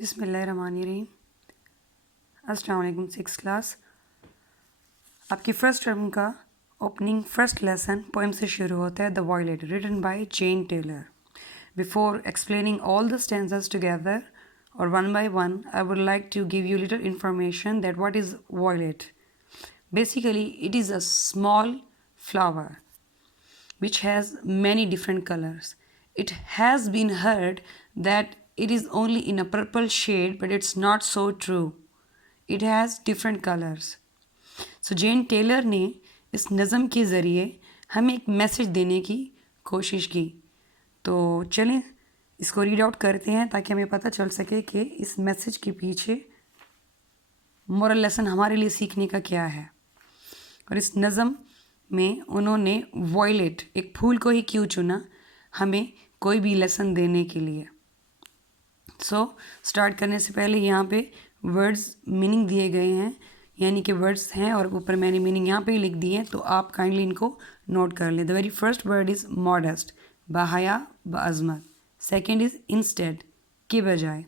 बिस्मिल्लाहिर्रहमानिर्रहीम। अस्सलाम वालेकुम। 6th क्लास आपकी फ़र्स्ट टर्म का ओपनिंग फर्स्ट लेसन पोएम से शुरू होता है, the violet, written by Jane Taylor. Before explaining all the stanzas together or one by one, I would like to give you little information that what is violet. Basically, it is a small flower which has many different colors. It has been heard that it is only in a purple shade, but it's not so true. It has different colors. So Jane Taylor ने इस नज़म के ज़रिए हमें एक message देने की कोशिश की। तो चलें इसको रीड आउट करते हैं ताकि हमें पता चल सके कि इस मैसेज के पीछे मोरल लेसन हमारे लिए सीखने का क्या है। और इस नज़म में उन्होंने वॉयलेट, एक फूल को ही क्यों चुना, हमें कोई भी लेसन देने के लिए। स्टार्ट करने से पहले यहाँ पे वर्ड्स मीनिंग दिए गए हैं, यानी कि वर्ड्स हैं और ऊपर मैंने मीनिंग यहाँ पे ही लिख दी है, तो आप काइंडली इनको नोट कर लें। The very first word is modest, बहाया बअज़मत। सेकेंड इज़ इंस्टेड, के बजाय।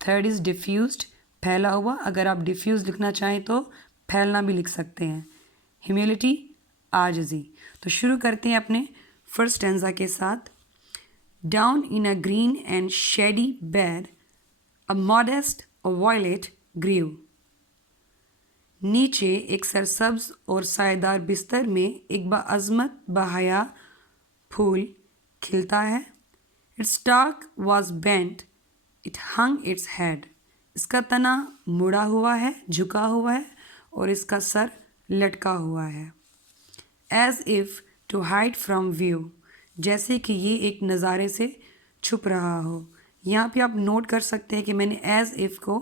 थर्ड इज़ डिफ्यूज्ड, फैला हुआ। अगर आप डिफ्यूज लिखना चाहें तो फैलना भी लिख सकते हैं। ह्यूमिलिटी, आजिज़ी। तो शुरू करते हैं अपने फर्स्ट स्टैंजा के साथ। Down in a green and shady bed a modest a violet grew. नीचे एक सरसब्ज और सायेदार बिस्तर में एक बाअज़मत बहाया फूल खिलता है। It's stock was bent, it hung its head. इसका तना मुड़ा हुआ है, झुका हुआ है, और इसका सर लटका हुआ है। As if to hide from view, जैसे कि ये एक नज़ारे से छुप रहा हो। यहाँ पे आप नोट कर सकते हैं कि मैंने एज इफ़ को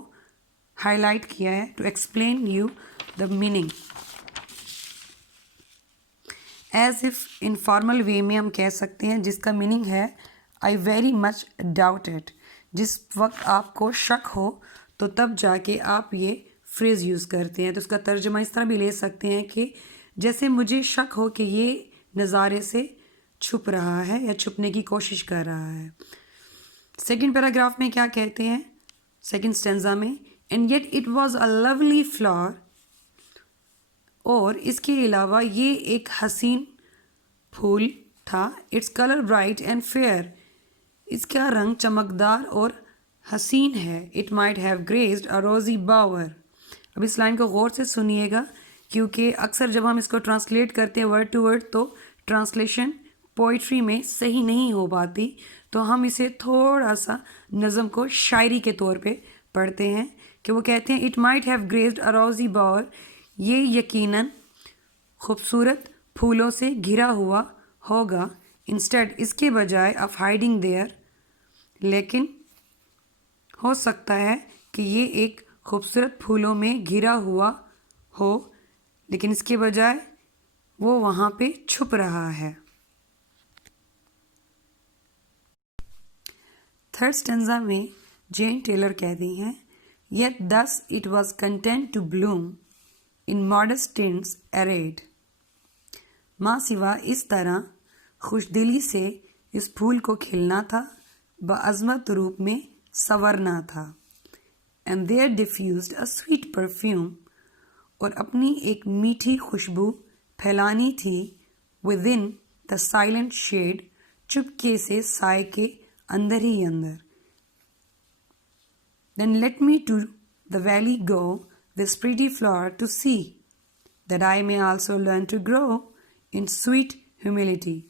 हाईलाइट किया है to explain you the meaning. As if informal way में हम कह सकते हैं, जिसका मीनिंग है I very much doubt it. जिस वक्त आपको शक हो तो तब जाके आप ये फ्रेज़ यूज़ करते हैं। तो उसका तर्जुमा इस तरह भी ले सकते हैं कि जैसे मुझे शक हो कि ये नज़ारे से छुप रहा है या छुपने की कोशिश कर रहा है। सेकेंड पैराग्राफ में क्या कहते हैं, सेकेंड स्टेंजा में, and yet it was a lovely flower, और इसके अलावा ये एक हसीन फूल था। Its colour bright and fair, इसका रंग चमकदार और हसीन है। इट माइट हैव ग्रेस्ड अ रोज़ी बावर। अब इस लाइन को गौर से सुनिएगा, क्योंकि अक्सर जब हम इसको ट्रांसलेट करते हैं वर्ड टू वर्ड तो ट्रांसलेशन पोइट्री में सही नहीं हो पाती। तो हम इसे थोड़ा सा नज़म को शायरी के तौर पे पढ़ते हैं कि वो कहते हैं इट माइट हैव ग्रेस्ड अ रोज़ी बावर, ये यकीनन खूबसूरत फूलों से घिरा हुआ होगा। इंस्टेड, इसके बजाय, ऑफ हाइडिंग देयर, लेकिन हो सकता है कि ये एक खूबसूरत फूलों में घिरा हुआ हो, लेकिन इसके बजाय वो वहाँ पे छुप रहा है। थर्ड स्टेंजा में जेन टेलर कहती हैं, yet thus it was content to bloom in modest tints arrayed. माँ सिवा इस तरह खुशदिली से इस फूल को खिलना था, बाअज़मत रूप में संवरना था। And there diffused a sweet perfume, और अपनी एक मीठी खुशबू फैलानी थी। Within the silent shade, चुपके से साय के अंदर ही अंदर। Then let me to the valley go this pretty flower to see, that I may also learn to grow in sweet humility.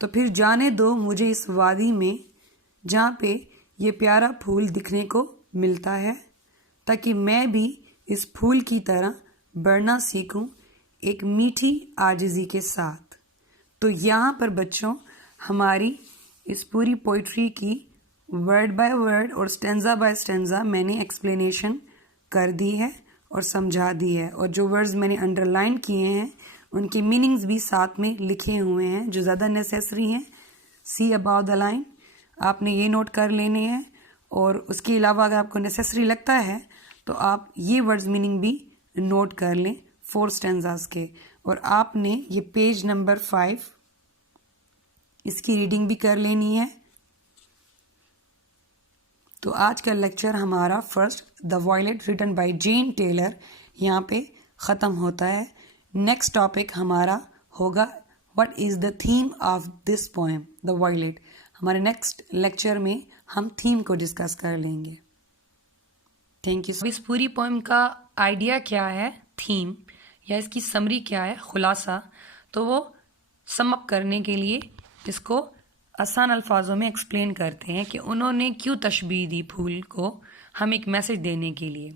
तो फिर जाने दो मुझे इस वादी में जहाँ पे ये प्यारा फूल दिखने को मिलता है, ताकि मैं भी इस फूल की तरह बढ़ना सीखूं एक मीठी आजिज़ी के साथ। तो यहाँ पर बच्चों हमारी इस पूरी पोइट्री की वर्ड बाय वर्ड और स्टेंजा बाय स्टेंजा मैंने एक्सप्लेनेशन कर दी है और समझा दी है, और जो वर्ड्स मैंने अंडरलाइन किए हैं उनके मीनिंग्स भी साथ में लिखे हुए हैं जो ज़्यादा नेसेसरी हैं। सी अबाउट द लाइन आपने ये नोट कर लेने हैं, और उसके अलावा अगर आपको नेसेसरी लगता है तो आप ये वर्ड्स मीनिंग भी नोट कर लें 4 स्टेंजास के। और आपने ये पेज नंबर 5 इसकी रीडिंग भी कर लेनी है। तो आज का लेक्चर हमारा first the violet written by Jane Taylor यहाँ पे ख़त्म होता है। नेक्स्ट टॉपिक हमारा होगा what is the theme of this poem the violet. हमारे नेक्स्ट लेक्चर में हम थीम को डिस्कस कर लेंगे। Thank you. इस पूरी पोएम का आइडिया क्या है, थीम या इसकी समरी क्या है, खुलासा, तो वो सम अप करने के लिए इसको आसान अल्फाजों में एक्सप्लेन करते हैं कि उन्होंने क्यों तशबीह दी फूल को हम एक मैसेज देने के लिए।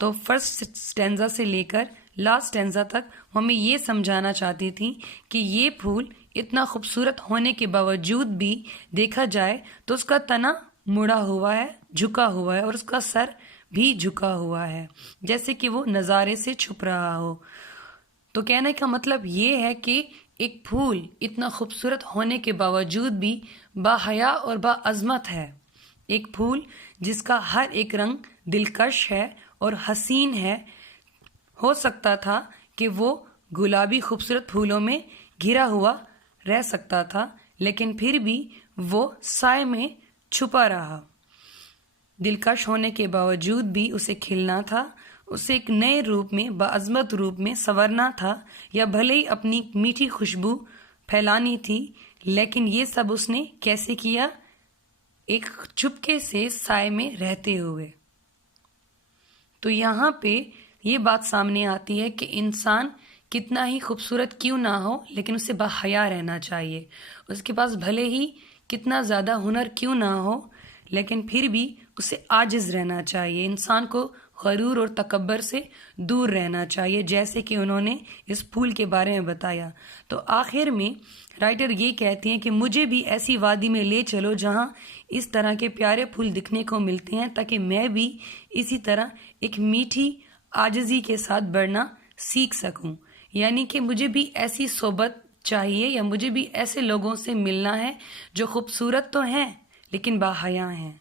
तो फर्स्ट स्टेंजा से लेकर लास्ट स्टेंजा तक वो हमें ये समझाना चाहती थी कि ये फूल इतना खूबसूरत होने के बावजूद भी देखा जाए तो उसका तना मुड़ा हुआ है, झुका हुआ है और उसका सर भी झुका हुआ है, जैसे कि वो नज़ारे से छुप रहा हो। तो कहने का मतलब ये है कि एक फूल इतना खूबसूरत होने के बावजूद भी बाहया और बाअज़मत है। एक फूल जिसका हर एक रंग दिलकश है और हसीन है। हो सकता था कि वो गुलाबी खूबसूरत फूलों में घिरा हुआ रह सकता था, लेकिन फिर भी वो साए में छुपा रहा। दिलकश होने के बावजूद भी उसे खिलना था, उसे एक नए रूप में, बाअज़मत रूप में संवरना था, या भले ही अपनी मीठी खुशबू फैलानी थी, लेकिन ये सब उसने कैसे किया? एक चुपके से साए में रहते हुए। तो यहाँ पे ये बात सामने आती है कि इंसान कितना ही खूबसूरत क्यों ना हो, लेकिन उसे बाहया रहना चाहिए। उसके पास भले ही कितना ज़्यादा हुनर क्यों ना हो, लेकिन फिर भी उसे आजिज़ रहना चाहिए। इंसान को गरूर और तकब्बर से दूर रहना चाहिए, जैसे कि उन्होंने इस फूल के बारे में बताया। तो आखिर में राइटर ये कहती हैं कि मुझे भी ऐसी वादी में ले चलो जहाँ इस तरह के प्यारे फूल दिखने को मिलते हैं, ताकि मैं भी इसी तरह एक मीठी आजिज़ी के साथ बढ़ना सीख सकूं। यानी कि मुझे भी ऐसी सोबत चाहिए, या मुझे भी ऐसे लोगों से मिलना है जो खूबसूरत तो हैं लेकिन बाहया हैं,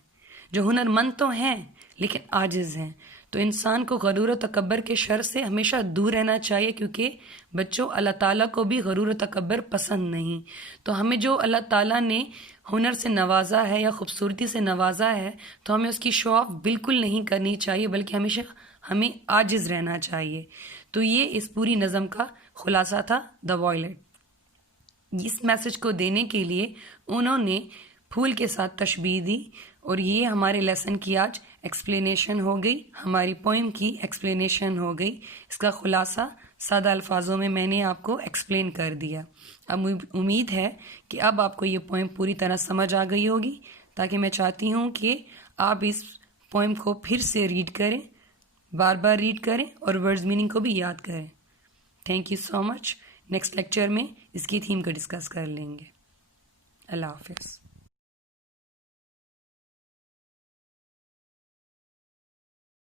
जो हुनरमंद तो हैं लेकिन आजिज़ हैं। तो इंसान को गरूर और तकब्बर के शर से हमेशा दूर रहना चाहिए, क्योंकि बच्चों अल्लाह ताला को भी गरूर और तकब्बर पसंद नहीं। तो हमें जो अल्लाह ताला ने हुनर से नवाजा है या खूबसूरती से नवाजा है, तो हमें उसकी शो ऑफ बिल्कुल नहीं करनी चाहिए, बल्कि हमेशा हमें आजिज़ रहना चाहिए। तो ये इस पूरी नज़म का खुलासा था द वॉयलेट। इस मैसेज को देने के लिए उन्होंने फूल के साथ तशबीह दी, और ये हमारे लेसन की आज एक्सप्लेनेशन हो गई, हमारी पोइम की एक्सप्लेनेशन हो गई। इसका खुलासा सादा अल्फाजों में मैंने आपको एक्सप्लेन कर दिया। अब उम्मीद है कि अब आपको ये पोइम पूरी तरह समझ आ गई होगी, ताकि मैं चाहती हूँ कि आप इस पोइम को फिर से रीड करें, बार बार रीड करें और वर्ड्स मीनिंग को भी याद करें। Thank you so much. Next lecture में इसकी थीम को डिस्कस कर लेंगे। अल्लाह हाफिज़।